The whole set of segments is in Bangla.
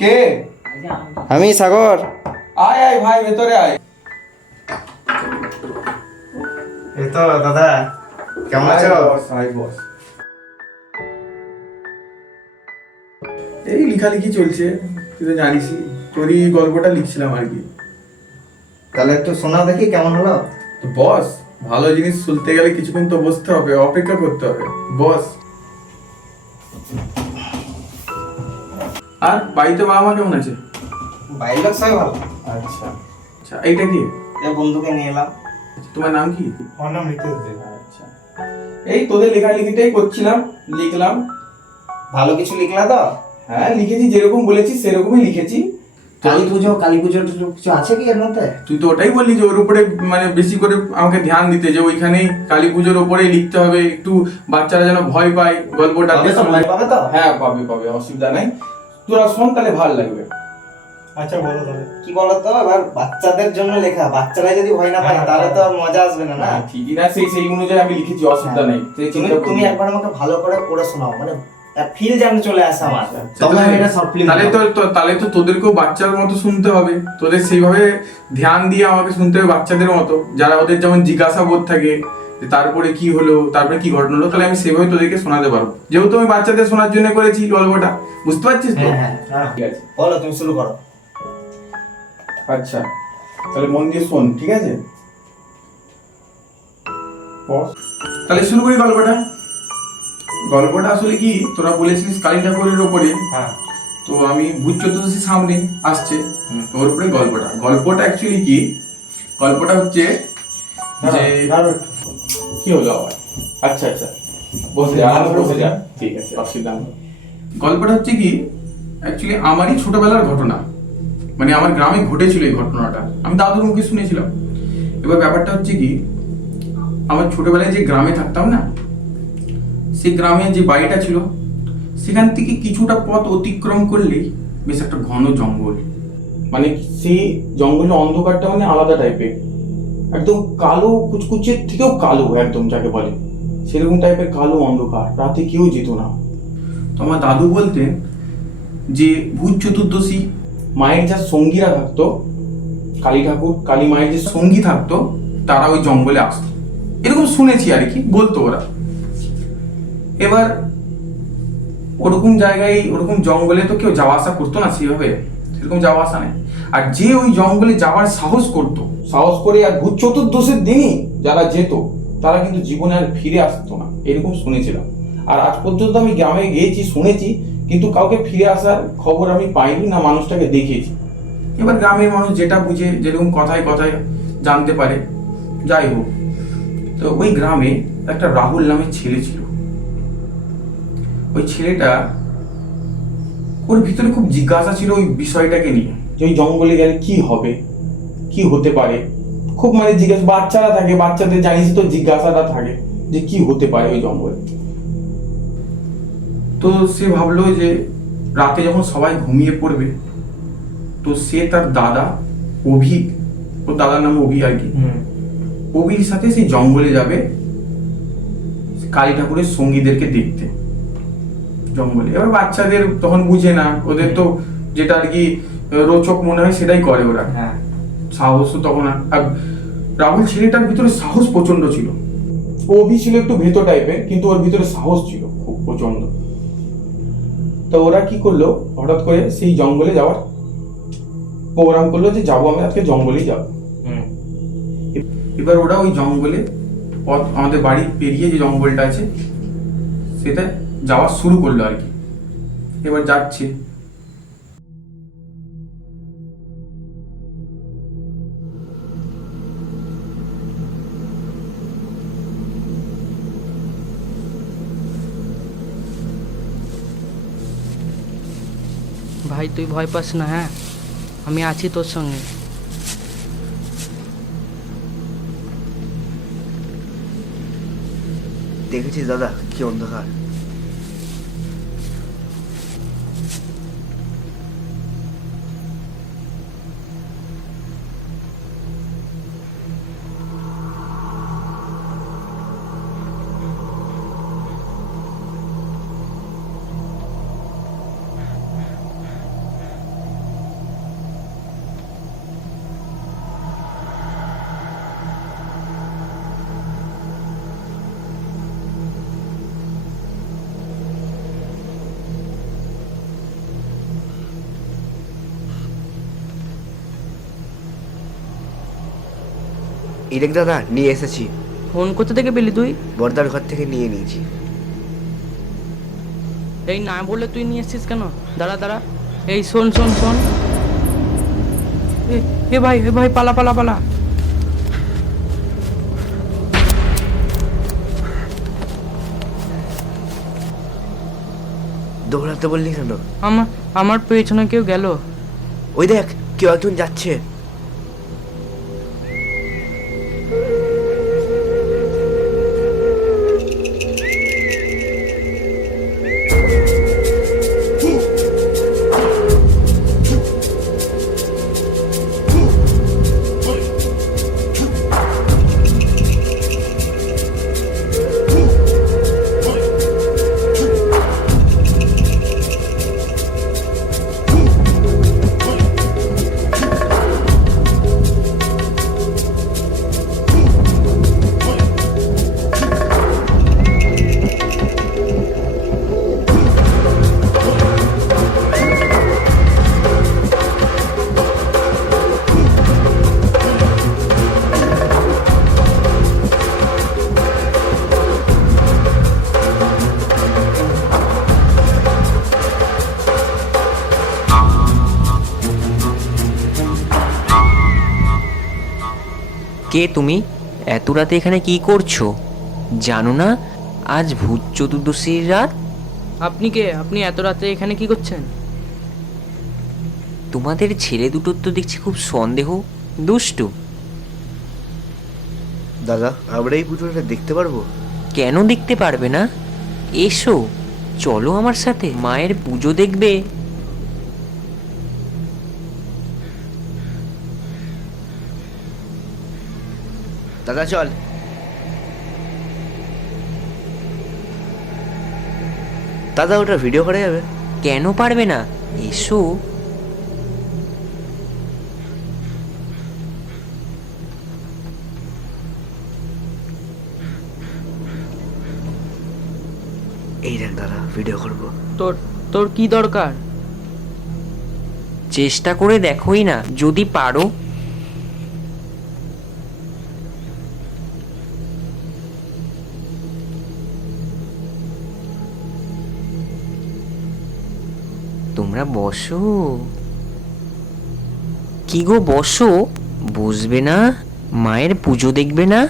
কে? আমি সাগর। আয় আয় ভাই, ভেতরে আয়। এই তো দাদা, কেমন আছো? আয় বস। এই লেখালেখি চলছে, তুই তো জানিসই। তোরই গল্পটা লিখছিলাম আর কি। তাহলে একটু শোনাও দেখি কেমন হলো। তো বস, ভালো জিনিস শুনতে গেলে কিছুক্ষণ তো বসতে হবে, অপেক্ষা করতে হবে বস। আর বাড়িতে বাবা মা কেমন আছে? বাইরের লোক সবাই ভালো। আচ্ছা আচ্ছা, এইটা কি? এই বন্ধুকে নিয়ে এলাম। তোমার নাম কি? আমার নাম রিতেশ দেব। আচ্ছা, এই তোদের লেখালেখিটাই করছিলাম, লিখলাম। ভালো কিছু লিখলা তো? হ্যাঁ লিখেছি, যেরকম বলেছিস সেরকমই লিখেছি। কালী পুজো কিছু আছে কি এর মধ্যে? তুই তো ওটাই বললি যে ওর উপরে মানে বেশি করে আমাকে ধ্যান দিতে, যে ওইখানেই কালী পুজোর উপরেই লিখতে হবে, একটু বাচ্চারা যেন ভয় পায় গল্পটা। ভয় পাবে তো? হ্যাঁ পাবে পাবে, অসুবিধা নাই। তোরা শোন, তাহলে ভালো লাগবে। আচ্ছা বলো তাহলে। কি বলো তো, এবার বাচ্চাদের জন্য লেখা, বাচ্চারা যদি ভয় না পায় তাহলে তো আর মজা আসবে না। না ঠিকই না, সেই সেই অনুযায়ী আমি লিখেছি, অসুবিধা নেই। তুমি একবার আমাকে ভালো করে পড়ে শোনাও, মানে ফিল যেন চলে আসে আমার। তাহলে তো তোদেরকেও বাচ্চার মতো শুনতে হবে, তোদের সেইভাবে ধ্যান দিয়ে আমাকে শুনতে হবে বাচ্চাদের মতো, যারা ওদের যেমন জিজ্ঞাসা বোধ থাকে যে তারপরে কি হলো, তারপরে কি ঘটনা হলো, তাহলে আমি সেভাবে তোদেরকে শোনাতে পারবো, যেহেতু আমি বাচ্চাদের শোনার জন্য করেছি গল্পটা। বুঝতে পারছিস তো? হ্যাঁ ঠিক আছে, বলো, তুমি শুরু করো। আচ্ছা তাহলে মন দিয়ে শোন, ঠিক আছে? তাহলে শুরু করি গল্পটা। গল্পটা আসলে কি, তোরা বলেছিস কালী ঠাকুরের ওপরে। হ্যাঁ, তো আমি ভূত চতুর্দশী সামনে আসছে, তো ওর উপরে গল্পটা অ্যাকচুয়ালি কি, গল্পটা হচ্ছে যে কি হলো আবার। আচ্ছা আচ্ছা, বসে যা, ঠিক আছে, অসুবিধা নেই। গল্পটা হচ্ছে কি, অ্যাকচুয়ালি আমারই ছোটবেলার ঘটনা, মানে আমার গ্রামে ঘটেছিল এই ঘটনাটা, আমি দাদুর মুখে শুনেছিলাম। এবার ব্যাপারটা হচ্ছে কি, আমার ছোটবেলায় যে গ্রামে থাকতাম না, সেই গ্রামে যে বাড়িটা ছিল, সেখান থেকে কিছুটা পথ অতিক্রম করলেই বেশ একটা ঘন জঙ্গল। মানে সেই জঙ্গলের অন্ধকারটা মানে আলাদা টাইপের, একদম কালো, কুচকুচের থেকেও কালো একদম, যাকে বলে সেরকম টাইপের কালো অন্ধকার, রাতে কেউ যেত না। তো আমার দাদু বলতেন যে ভূত চতুর্দশী মায়ের যা সঙ্গীরা থাকতো, কালী ঠাকুর কালী মায়ের যে সঙ্গী থাকতো, তারা ওই জঙ্গলে আসতো, এরকম শুনেছি আর কি, বলতো ওরা। এবার ওরকম জায়গায়, ওরকম জঙ্গলে তো কেউ যাওয়া আসা করতো না সেভাবে, সেরকম যাওয়া আসা নেই। আর যে ওই জঙ্গলে যাওয়ার সাহস করতো, সাহস করে আর ভূত চতুর্দশীর দিনই যারা যেত, তারা কিন্তু জীবনে আর ফিরে আসতো না, এরকম শুনেছিলাম। আর আজ পর্যন্ত আমি গ্রামে গিয়েছি, শুনেছি, কিন্তু কাউকে ফিরে আসার খবর আমি পাইনি, না মানুষটাকে দেখেছি। এবার গ্রামের মানুষ যেটা বুঝে, যেরকম কথায় কথায় জানতে পারে, যাই হোক। তো ওই গ্রামে একটা রাহুল নামের ছেলে ছিল। ওই ছেলেটা, ওর ভিতরে খুব জিজ্ঞাসা ছিল ওই বিষয়টাকে নিয়ে, যে ওই জঙ্গলে গেলে কি হবে, কি হতে পারে, খুব মানে জিজ্ঞাসা। বাচ্চারা থাকে, বাচ্চাদের জানিস তো জিজ্ঞাসাটা থাকে যে কি হতে পারে ওই জঙ্গলে। তো সে ভাবলো যে রাতে যখন সবাই ঘুমিয়ে পড়বে, তো সে তার দাদা অভি, ওর দাদার নাম অভি আর কি, অভির সাথে সেই জঙ্গলে যাবে কালী ঠাকুরের সঙ্গীদেরকে দেখতে জঙ্গলে। এবার বাচ্চাদের তখন বুঝে না, ওদের তো যেটা আর কি রোচক মনে হয় সেটাই করে ওরা। সাহস তো তখন, আর রাহুল ছেলেটার ভিতরে সাহস প্রচন্ড ছিল। অভি ছিল একটু ভেতো টাইপের, কিন্তু ওর ভিতরে সাহস ছিল খুব প্রচন্ড। তো ওরা কি করলো, হঠাৎ করে সেই জঙ্গলে যাওয়ার প্রোগ্রাম করলো, যে যাবো আমি আজকে জঙ্গলেই যাবো। এবার ওরা ওই জঙ্গলে, আমাদের বাড়ি পেরিয়ে যে জঙ্গলটা আছে সেটা যাওয়া শুরু করলো আর কি। এবার যাচ্ছে, ভাই তুই ভয় পাস না, হ্যাঁ আমি আছি তোর সঙ্গে। দেখেছিস দাদা কি অন্ধকার। এই দেখ দাদা, নিয়ে এসেছি। ফোন কোথা থেকে পেলি তুই? বর্দার ঘর থেকে নিয়ে নিয়েছি। এই না বলে তুই নিয়ে এসছিস কেন? দাঁড়া দাঁড়া, এই শোন শোন শোন, এ ভাই এ ভাই পালা পালা পালা। দৌড়াতে বললি কেন? আমার আমার পেছনে কেউ গেল। ওই দেখ কেউ একজন যাচ্ছে। কে তুমি? এত রাতে এখানে কি করছো? জানো না আজ ভূত চতুর্দশীর রাত? আপনি কে? আপনি এত রাতে এখানে কি করছেন? তোমাদের ছেলে দুটোর তো দেখছি খুব সন্দেহ, দুষ্টু। দাদা আমরা এই পুজোটা দেখতে পারবো? কেন দেখতে পারবে না? এসো, চলো আমার সাথে, মায়ের পুজো দেখবে। দাদা চল। দাদা ওটা ভিডিও করা যাবে? কেন পারবে না? এসো। এই দেখ দাদা ভিডিও করবো। তোর তোর কি দরকার? চেষ্টা করে দেখোই না, যদি পারো। তোমরা বসো। কি গো বসো, বসবে না? মায়ের পুজো দেখবে না?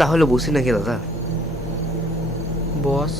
তাহলে বসি নাকি দাদা? বস।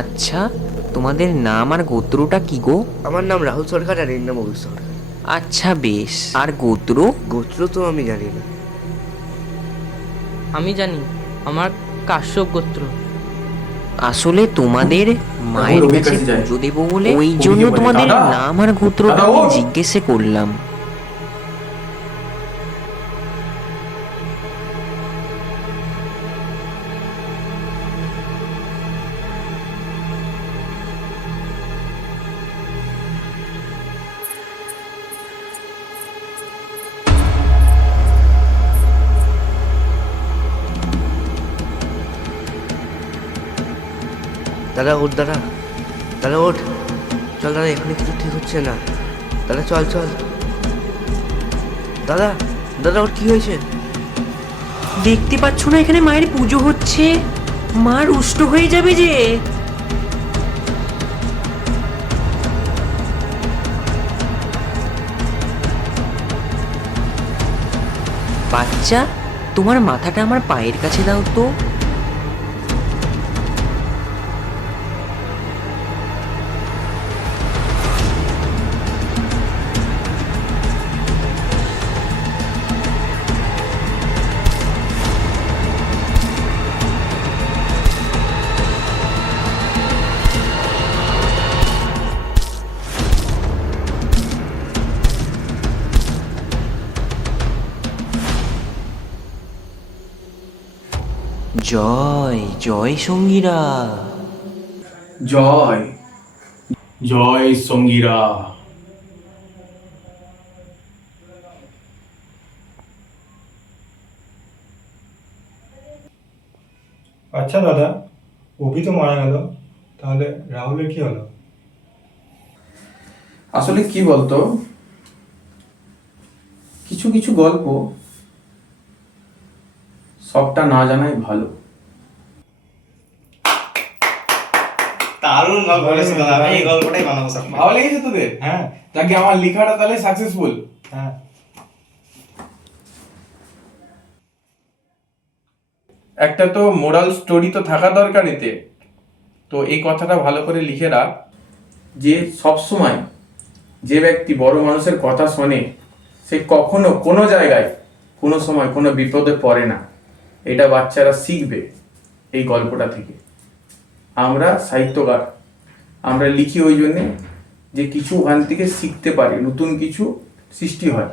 আচ্ছা, তোমাদের নাম আর গোত্রটা কি গো? আমার নাম রাহুল সরকার আর এর নাম অভিক সরকার। আচ্ছা বেশ, আর গোত্র? গোত্র তো আমি জানি না। আমি জানি, আমার কাশ্যপ গোত্র। আসলে তোমাদের মায়ের ওর কাছে কাছে যায়। পুজো দেবো বলে ওই ওদিকে জন্য বলে, তোমাদের দাদা, নাম আর গোত্রটা দাদা, আমি ও। জিজ্ঞেস করলাম। দাদা ওঠ দাদা, দাদা ওঠ, চল দাদা, এখানে কিছু ঠিক হচ্ছে না, দাদা চল চল, দাদা দাদা ওর কি হয়েছে? দেখতে পাচ্ছ না এখানে মায়ের পুজো হচ্ছে, মা রুষ্ট হয়ে যাবে যে। বাচ্চা, তোমার মাথাটা আমার পায়ের কাছে দাও তো। জয় জয় সঙ্গীরা। জয় জয় সঙ্গীরা। আচ্ছা দাদা, অভি তো মারা গেল, তাহলে রাহুলের কি হলো? আসলে কি বলতো, কিছু কিছু গল্প সবটা না জানাই ভালো। দারুণ গল্প বলেছো দাদা, আমি এই গল্পটাই বানাবো স্যার। ভালো লেগেছে তোদের? হ্যাঁ যাকে আমার লেখাটা তাহলে সাকসেসফুল। হ্যাঁ। একটা তো মোরাল স্টোরি তো থাকা দরকার এতে, তো এই কথাটা ভালো করে লিখে রাখ যে সব সময় যে ব্যক্তি বড় মানুষের কথা শোনে সে কখনো কোনো জায়গায় কোনো সময় কোনো বিপদে পড়ে না। এটা বাচ্চারা শিখবে এই গল্পটা থেকে। আমরা সাহিত্যকার, আমরা লিখি ওই জন্যে যে কিছু ওখান থেকে শিখতে পারি, নতুন কিছু সৃষ্টি হয়।